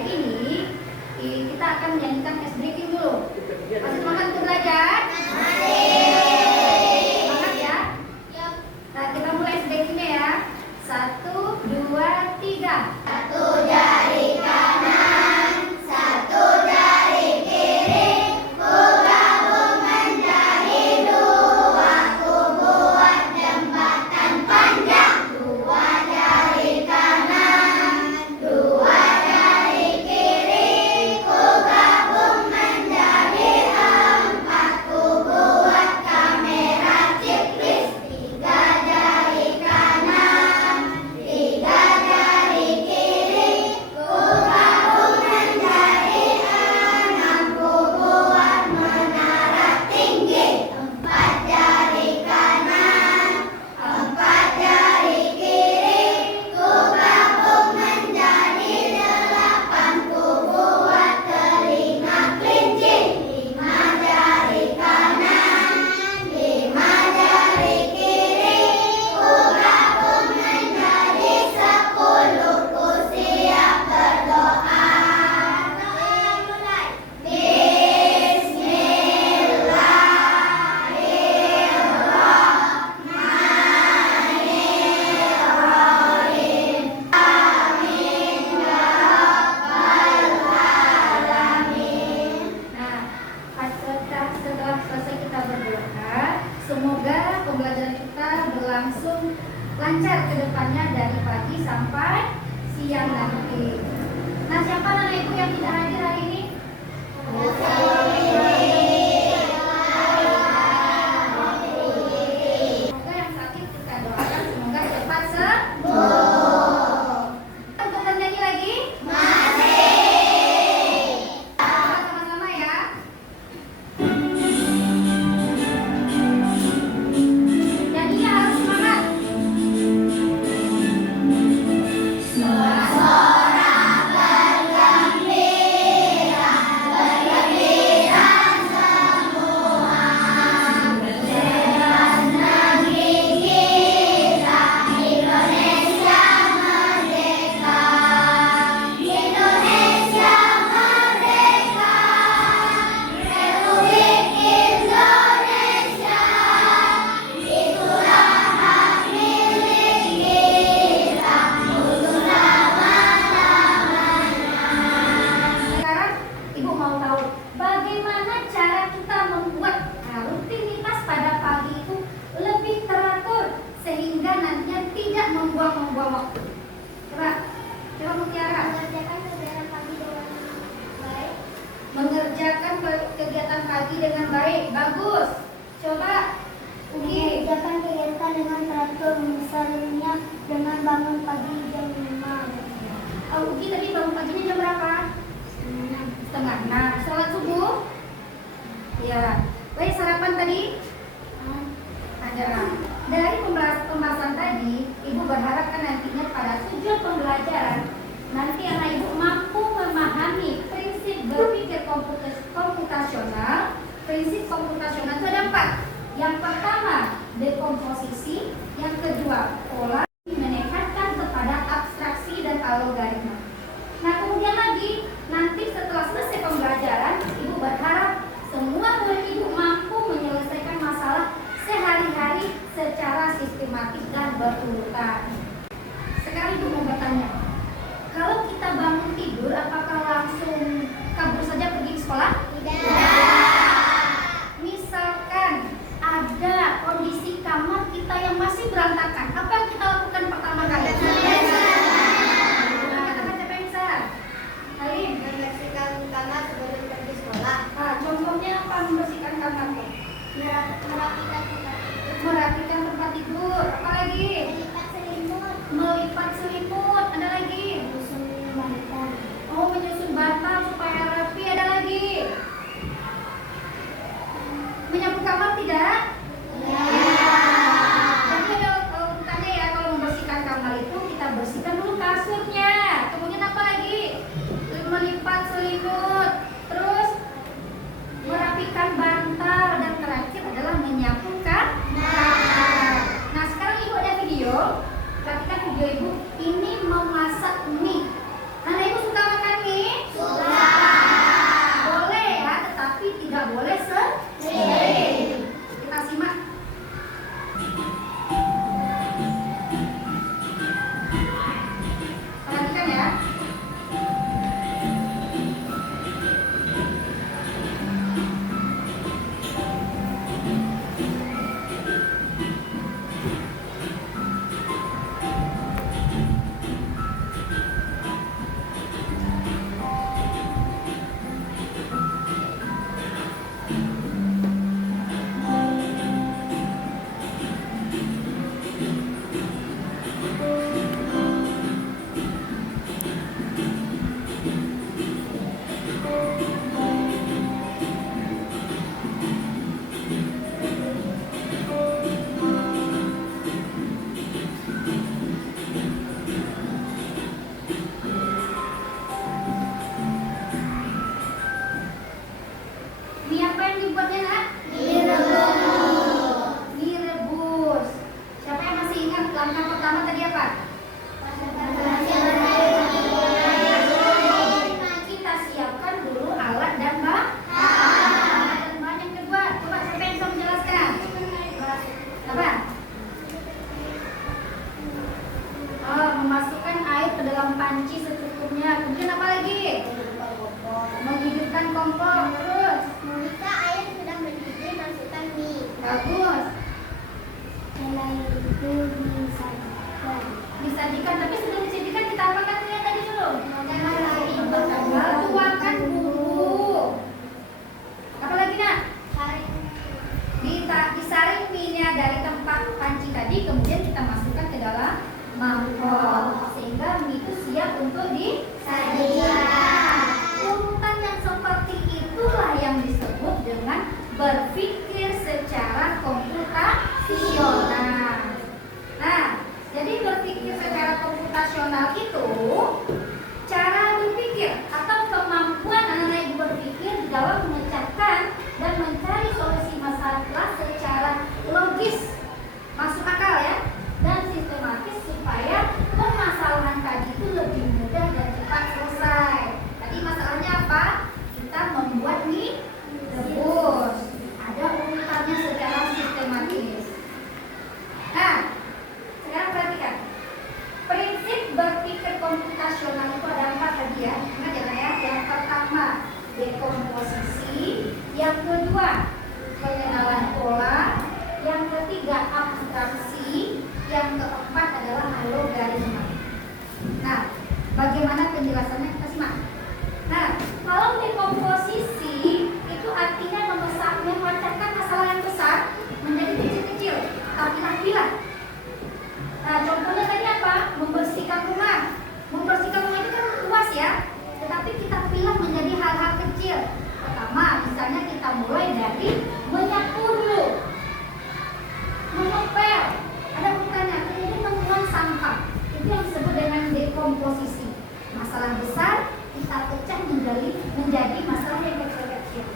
hari ini kita akan menyanyikan ice breaking dulu. Masih semangat untuk belajar? Semangat ya? Nah, kita mulai ice breakingnya ya. 1, 2, 3. Satu jari kanan, satu jari kiri, ku gabung menjadi dua, ku buat jembatan panjang. Dua jari kanan, dua jari kiri, ku gabung menjadi empat, ku buat kamera checklist. Tiga jari kanan, tiga jari kiri, ku gabung menjadi enam, ku buat menara tinggi. Empat jari kanan, empat jari kiri, ku gabung menjadi delapan, ku buat telinga kelinci. Lima jari kanan, lima jari kiri, ku gabung menjadi 10, ku siap berdoa. Bismillahirrahmanirrahim. Amin ya rabbal alamin. Nah, setelah selesai kita berdoa, semoga pembelajaran kita berlangsung lancar ke depannya dari pagi sampai siang nanti. Nah, siapa anak ibu yang tidak hadir hari ini? Semoga yang sakit kita doakan semoga cepat sembuh. Untuk bernyanyi lagi? Sama-sama ya. Nyanyinya harus semangat. Sorak bergembira, bergembira semua. Bendera negeri kita, Indonesia merdeka. Indonesia merdeka, Republik Indonesia. Itulah hak milik kita untuk selama-lamanya. Sekarang ibu mau tahu bagaimana cara kita membuat rutinitas pada pagi itu lebih teratur sehingga nantinya tidak membuang-buang waktu. Coba Mutiara. Mengerjakan kegiatan pagi dengan baik. Bagus. Coba Ugi. Mengerjakan kegiatan dengan teratur, misalnya dengan bangun pagi jam 5. Ugi tadi bangun paginya jam berapa? 5:30. Sholat subuh? Ya. Baik, sarapan tadi? Ada. Dari pembahasan tadi, ibu berharap kan nantinya pada tujuan pembelajaran nanti anak ibu mampu memahami prinsip berpikir komputasional. Prinsip komputasional itu ada 4. Yang pertama, dekomposisi. Yang kedua, pola. Meningkatkan kepada abstraksi dan algoritma. Nah, kemudian lagi, nanti setelah selesai pembelajaran, ibu berharap semua murid ibu mampu menyelesaikan masalah sehari-hari secara sistematis dan berurutan. Sekarang ibu mau bertanya, kalau kita bangun tidur, apakah langsung kabur saja pergi ke sekolah? Misalkan ada kondisi kamar kita yang masih berantakan, apa yang kita lakukan pertama kali? Katakan siapa yang bisa? Halim. Membersihkan kamar sebelum pergi sekolah. Nah, contohnya apa membersihkan kamar? Merapikan tempat tidur. Apa lagi? Melipat selimut. Melipat selimut. Ada lagi? Menyusun bantal. Oh, menyusun bantal supaya rapi. Ada lagi? Menyapu kamar tidak? Jadi ada urutannya ya, kalau membersihkan kamar itu kita bersihkan dulu kasurnya. Kemudian apa lagi? Melipat selimut. Terus merapikan bantal dan terakhir adalah menyapu kamar. itu disajikan. Disajikan, tapi sebelum disajikan kita apakan minyak tadi dulu? Tuangkan bumbu. Apa lagi nak? Disaring minyak dari tempat panci tadi, kemudian kita masukkan ke dalam mangkok sehingga mie itu siap untuk disajikan. Urutan yang seperti itulah yang disebut dengan berpikir secara komputasional. Nah, jadi berpikir secara komputasional itu cara berpikir atau kemampuan anak-anak ibu berpikir di dalam memecahkan dan mencari solusi masalah secara logis, masuk akal ya, dan sistematis supaya permasalahan tadi itu lebih mudah dan cepat selesai. Tadi masalahnya apa? Kita membuat mie rebus. Ada urutannya secara sistematis. Nah, sekarang perhatikan. Prinsip berpikir komputasional itu ada 4 tadi ya. Ingat ya, ya. Yang pertama, dekomposisi. Yang kedua, pengenalan pola. Yang ketiga, abstraksi. Yang keempat adalah algoritma. Nah, bagaimana penjelasannya? Kita simak. Nah, kalau dekomposisi itu artinya memecahkan masalah yang besar menjadi kecil-kecil, terpilah-pilah. Nah, contohnya tadi apa? Membersihkan rumah. Membersihkan rumah itu kan luas ya, tetapi kita pilah menjadi hal-hal kecil. Pertama, misalnya kita mulai dari menyapu dulu, mengepel, ada urutannya, kemudian membuang sampah. Itu yang disebut dengan dekomposisi. Masalah besar kita pecah menjadi masalah yang kecil-kecil.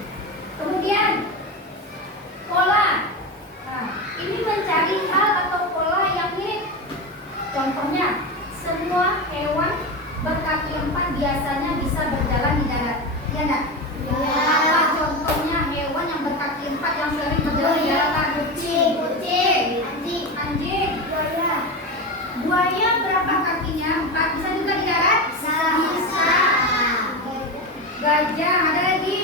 Kemudian pola. Nah, ini mencari hal atau pola yang mirip. Contohnya, semua hewan berkaki 4 biasanya bisa berjalan di darat. Iya enggak? Ya. Apa contohnya hewan yang berkaki 4 yang sering berjalan di darat? Kucing, anjing, buaya berapa kakinya? 4. Bisa juga di darat? Bisa. Gajah, ada lagi?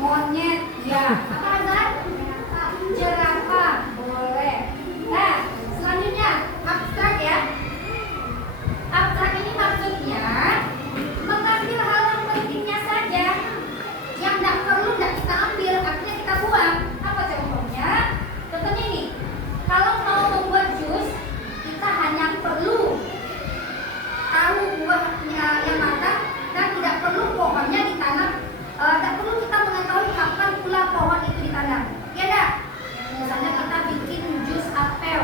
Monyet, ya. Apa Azhar? Jerapah, boleh. Nah, selanjutnya abstrak ya. Abstrak ini maksudnya mengambil hal yang pentingnya saja, yang tidak perlu tidak kita ambil, artinya kita buang. Apa contohnya? Contohnya ini, kalau mau membuat jus, kita hanya perlu tahu buahnya yang matang dan tidak perlu pohonnya ditanam. Tidak perlu kita mengetahui kapan pula pohon itu ditanam. Ya enggak? Misalnya kita bikin jus apel.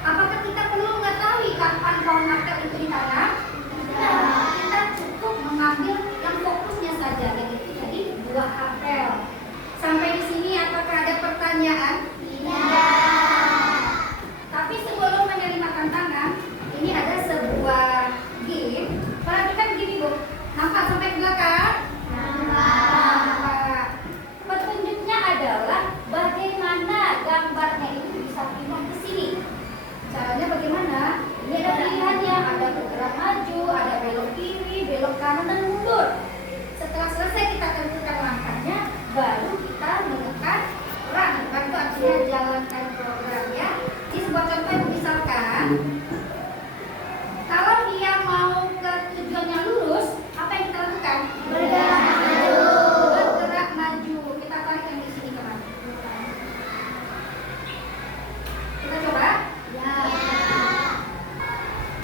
Apakah kita perlu mengetahui kapan pohon apel itu ditanam? Tidak. Kita cukup mengambil yang fokusnya saja, yaitu jadi buah apel. Sampai di sini apakah ada pertanyaan? Tidak. Tapi sebelum menerima tantangan, ini ada sebuah game. Perhatikan begini Bu. Nampak sampai ke belakang? Nampak. Petunjuknya adalah bagaimana gambarnya itu bisa pindah ke sini. Caranya bagaimana? Ini ada pilihannya, ada bergerak maju, ada belok kiri, belok kanan dan mundur. Setelah selesai kita tentukan langkahnya, baru kita menekan run. Run itu artinya jalankan program ya. Ini sebuah contoh misalkan, kalau dia mau ke tujuannya lurus, apa yang kita lakukan? Bergerak maju. Bergerak maju. Kita tarik yang di sini teman. Kita coba? Ya.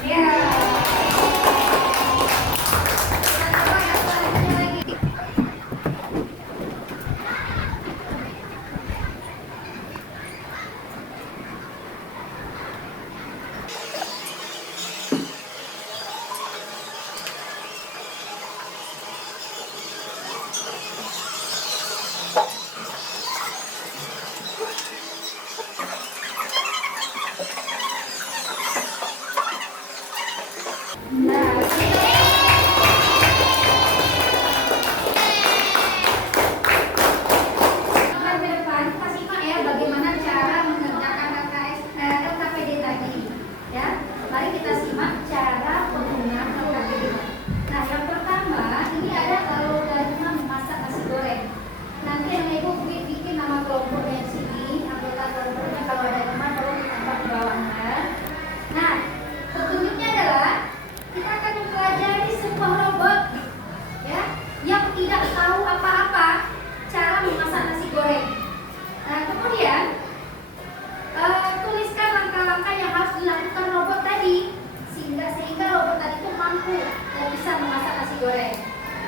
Ya. Kita coba yang selanjutnya lagi.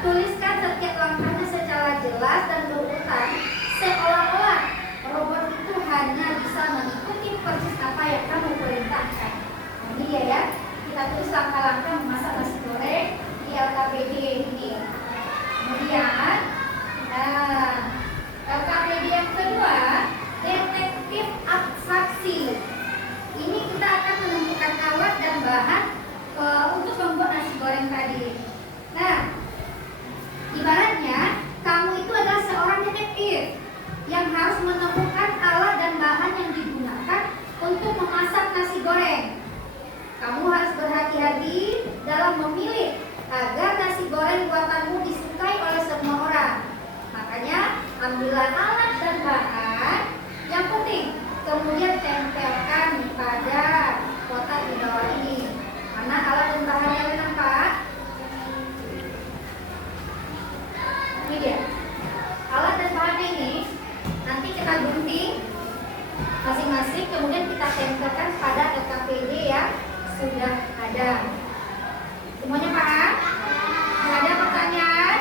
tuliskan setiap langkahnya secara jelas dan berurutan, seolah-olah robot itu hanya bisa mengikuti persis apa yang kamu perintahkan. Nah, ini dia ya, kita tulis langkah-langkah memasak nasi goreng di LKPD ini. Kemudian, LKPD yang kedua, detektif abstraksi. Ini kita akan menemukan alat dan bahan untuk membuat nasi goreng tadi. Nah, ibaratnya kamu itu adalah seorang detektif yang harus menemukan alat dan bahan yang digunakan untuk memasak nasi goreng. Kamu harus berhati-hati dalam memilih agar nasi goreng buatanmu disukai oleh semua orang. Makanya ambillah alat dan bahan yang penting, kemudian tempelkan pada kotak di bawah ini. Mana alat dan bahannya benar Pak? Ini dia. Alat dan bahannya ini nanti kita gunting masing-masing, kemudian kita tempelkan pada LKPD yang sudah ada. Semuanya paham? Ada pertanyaan?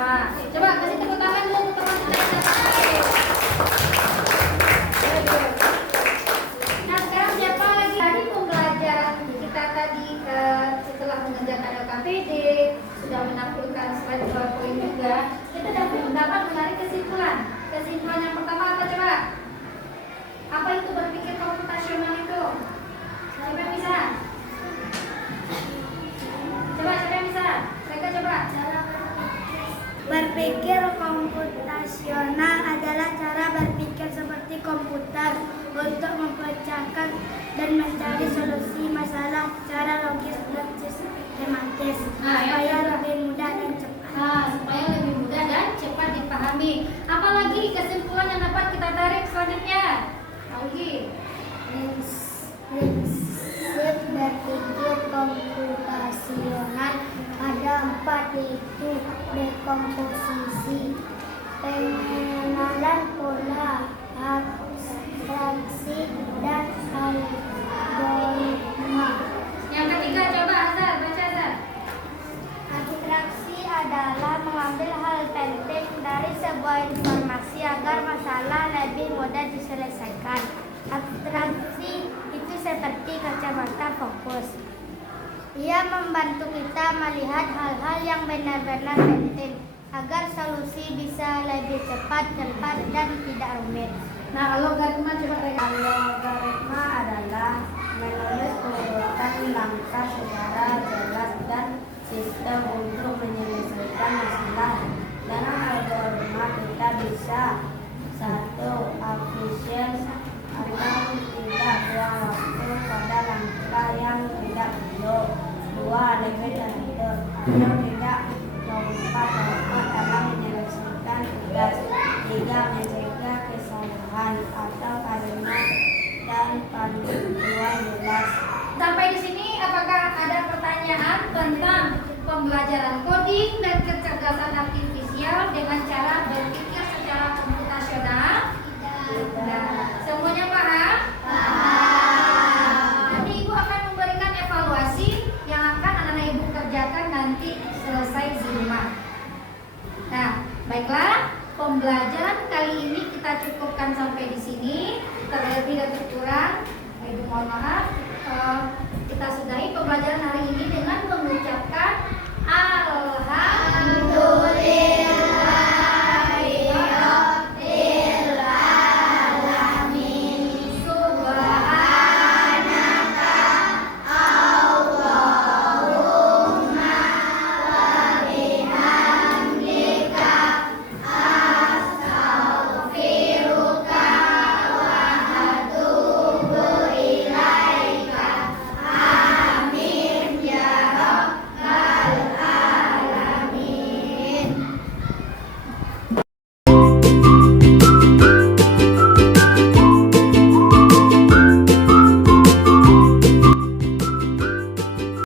Nah, coba kasih tepuk tangan dulu untuk teman kita yang terbaik. Nah, sekarang siapa lagi? Tadi pembelajaran kita tadi setelah mengerjakan LKPD, sudah menampilkan slide PowerPoint juga, kita dapat menarik kesimpulan. Kesimpulan yang pertama apa coba? Apa itu berpikir komputasional itu? Siapa yang bisa? Coba, siapa yang bisa? Mereka coba. Berpikir komputasional adalah cara berpikir seperti komputer untuk memecahkan dan mencari solusi masalah secara logis dan sistematis supaya lebih mudah dan cepat. Supaya lebih mudah dan cepat dipahami. Apalagi kesimpulan yang dapat kita tarik selanjutnya? Lagi. Prinsip berpikir komputasional ada 4, yaitu dekomposisi, pengenalan pola, abstraksi, dan algoritma. Yang ketiga coba Azhar, baca Azhar. Abstraksi adalah mengambil hal penting dari sebuah informasi agar masalah lebih mudah diselesaikan. Abstraksi itu seperti kacamata fokus. Ia membantu kita melihat hal-hal yang benar-benar penting agar solusi bisa lebih cepat, dan tidak rumit. Nah, algoritma coba Reka. Algoritma adalah menulis urutan langkah secara jelas dan sistem untuk menyelesaikan masalah. Dalam algoritma kita bisa 1. Efisien atau Beliau tidak lupa dalam menyelesaikan tugas, tidak menjaga kesalahan atau karena dan panduan jelas. Sampai di sini apakah ada pertanyaan tentang pembelajaran coding dan kecerdasan artifisial dengan cara berpikir secara komputasional? Nah, semuanya paham? Nanti Ibu akan memberikan evaluasi yang akan anak-anak Ibu kerjakan nanti selesai di rumah. Nah, baiklah, pembelajaran kali ini kita cukupkan sampai di sini. Terlebih dan kurang, Ibu mohon maaf. Kita sudahi pembelajaran hari ini dengan mengucapkan